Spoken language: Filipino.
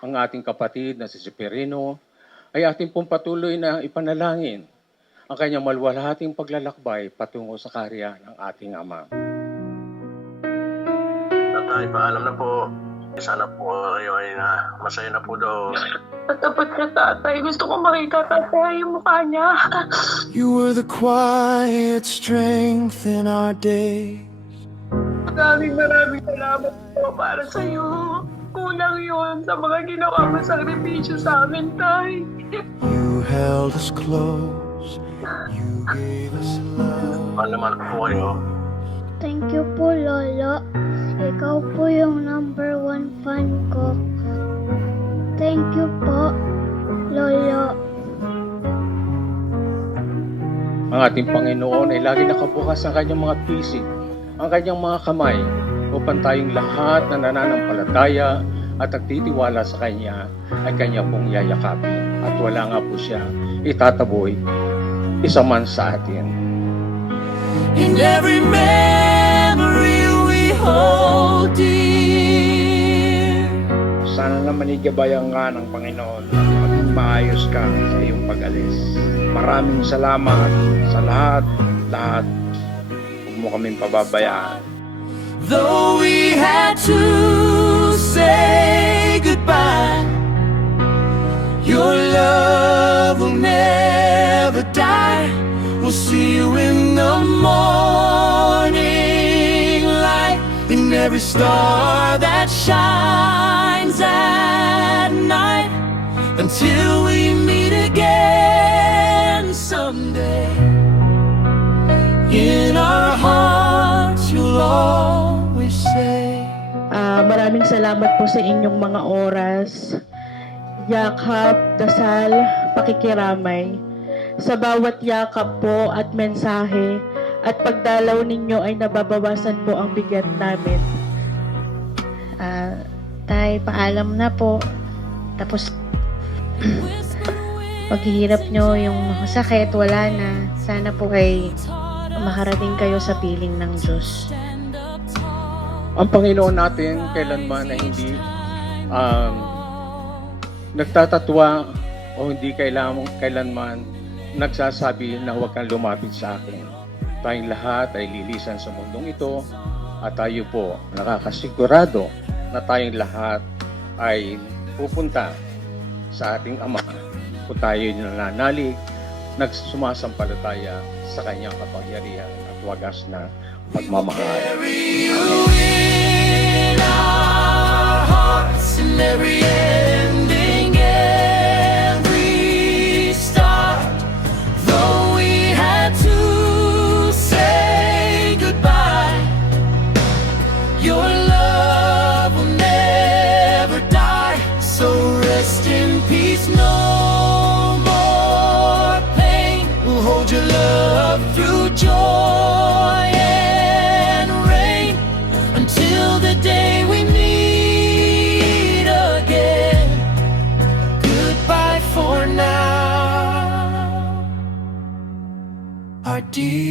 ang ating kapatid na si Severino, ay ating pong patuloy na ipanalangin ang kanyang maluwalhating paglalakbay patungo sa kaharian ng ating Ama. Tatay, paalam na po. Sana po kayo ay masaya na po daw. Tatapat ka, tatay. Gusto ko makita, tatay, yung mukha niya. You were the quiet strength in our day. Maraming salamat po para sa'yo. Kulang yun sa mga ginawa mo sakripisyo sa amin, tay. You held us close. You gave us love. Mahal na mahal po kayo. Thank you po, Lolo. Ikaw po yung #1 fan ko. Thank you po, Lolo. Ang ating Panginoon ay lagi nakabukas ang kanyang mga pisig, ang kanyang mga kamay, upang tayong lahat na nananampalataya at nagtitiwala sa Kanya ay Kanya pong yayakapin. At wala nga po siya itataboy isa man sa atin. In every memory we hold dear. Sana naman igabayan ka ng Panginoon at maging maayos ka sa iyong pag-alis. Maraming salamat sa lahat. Huwag mo kaming pababayaan. Though we had to say goodbye, your love will never die. We'll see you in the morning light, in every star that shines at night, until we meet again someday. In our hearts you'll always say. Maraming salamat po sa inyong mga oras, yakap, dasal, pakikiramay. Sa bawat yakap po at mensahe at pagdalaw ninyo ay nababawasan po ang bigat namin. Tay, paalam na po. Tapos, paghihirap nyo yung sakit, wala na. Sana po ay makarating kayo sa piling ng Diyos. Ang Panginoon natin kailanman ay hindi nagtatatwa o hindi kailanman nagsasabi na huwag kang lumapit sa akin. Tayong lahat ay lilisan sa mundong ito at tayo po nakakasigurado na tayong lahat ay pupunta sa ating Ama kung tayo nananalig, nagsumasampalataya sa kanyang kapangyarihan at wagas na pagmamahal. Carry you in our hearts, in every ending, every start. Though we had to say goodbye, your love will never die. So rest in peace, no more pain. We'll hold your love through joy and rain, until the day we meet again. Goodbye for now, our dear.